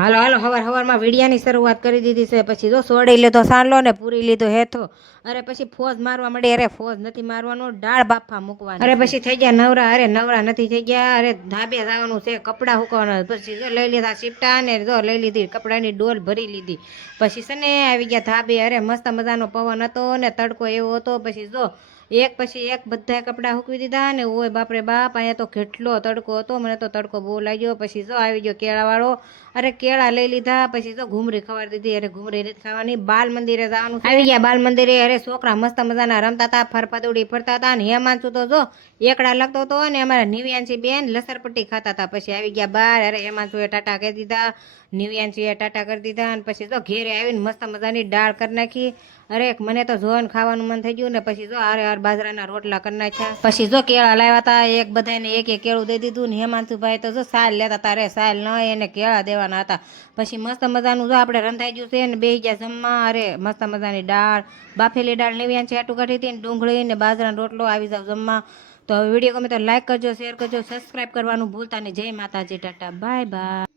હાલો હાલો હવારમાં વીડિયાની શરૂઆત કરી દીધી છે. પછી જો સોડી લીધો સાંડલો ને પૂરી લીધો હેથો. અરે પછી ફોજ મારવા માંડી. અરે ફોજ નથી મારવાનો, દાળ બાફા મૂકવાની. અરે પછી થઈ ગયા નવરા. અરે નવરા નથી થઈ ગયા. અરે ધાબે જવાનું છે, કપડાં સુકવવાના. પછી જો લઈ લીધા ચીપટા ને જો લઈ લીધી કપડાની ડોલ ભરી લીધી. પછી છે ને આવી ગયા ધાબે. અરે મસ્ત મજાનો પવન હતો ને તડકો એવો હતો. પછી જો એક પછી એક બધા કપડાં સૂકવી દીધા ને ઓય બાપરે બાપ, અહીંયા તો કેટલો તડકો હતો. મને તો તડકો બહુ લાગ્યો. પછી જો આવી ગયો કેળાવાળો. અરે કેળા લઈ લીધા. પછી જો ઘૂમરી ખવાડી દીધી. અરે ઘૂમરી નથી ખાવાની, બાલ મંદિરે જવાનું. આવી ગયા બાલ મંદિરે. અરે છોકરા મસ્ત મજાના રમતા હતા, ફરફાદોડી ફરતા હતા. ને હેમાંશુ તો જો એકડા લગતો હતો ને અમારા નિવ્યાંશી બેન લસરપટ્ટી ખાતા હતા. પછી આવી ગયા બાર. અરે હેમાંશુએ ટાટા કરી દીધા, નિવ્યાંશીએ ટાટા કરી દીધા. અને પછી જો ઘેરે આવીને મસ્ત મજાની દાળ કરી નાખી. અરે મને તો જોઈને ખાવાનું મન થઈ ગયું ને. પછી જો હારે બાજરાના રોટલા કરી નાખ્યા. પછી જો કેળા લાવ્યા હતા. એક બધાને એક એક કેળું દઈ દીધું. ને હેમાંશુભાઈ તો જો સાલ લેતા હતા. અરે સાલ ન એને કેળા દેવાના હતા. પછી મસ્ત મજાનું જો આપણે રંધાઈ ગયું છે ને બેસી ગયા જમવા. અરે મસ્ત મજાની દાળ, બાફેલી દાળ નિવ્યાંશી આટું કાઢી હતી ને ડુંગળી ને બાજરાનો રોટલો. આવી જાવ જમવા. તો હવે વિડીયો ગમે તો લાઈક કરજો, શેર કરજો, સબસ્ક્રાઈબ કરવાનું ભૂલતા નહીં. જય માતાજી, ટાટા, બાય બાય.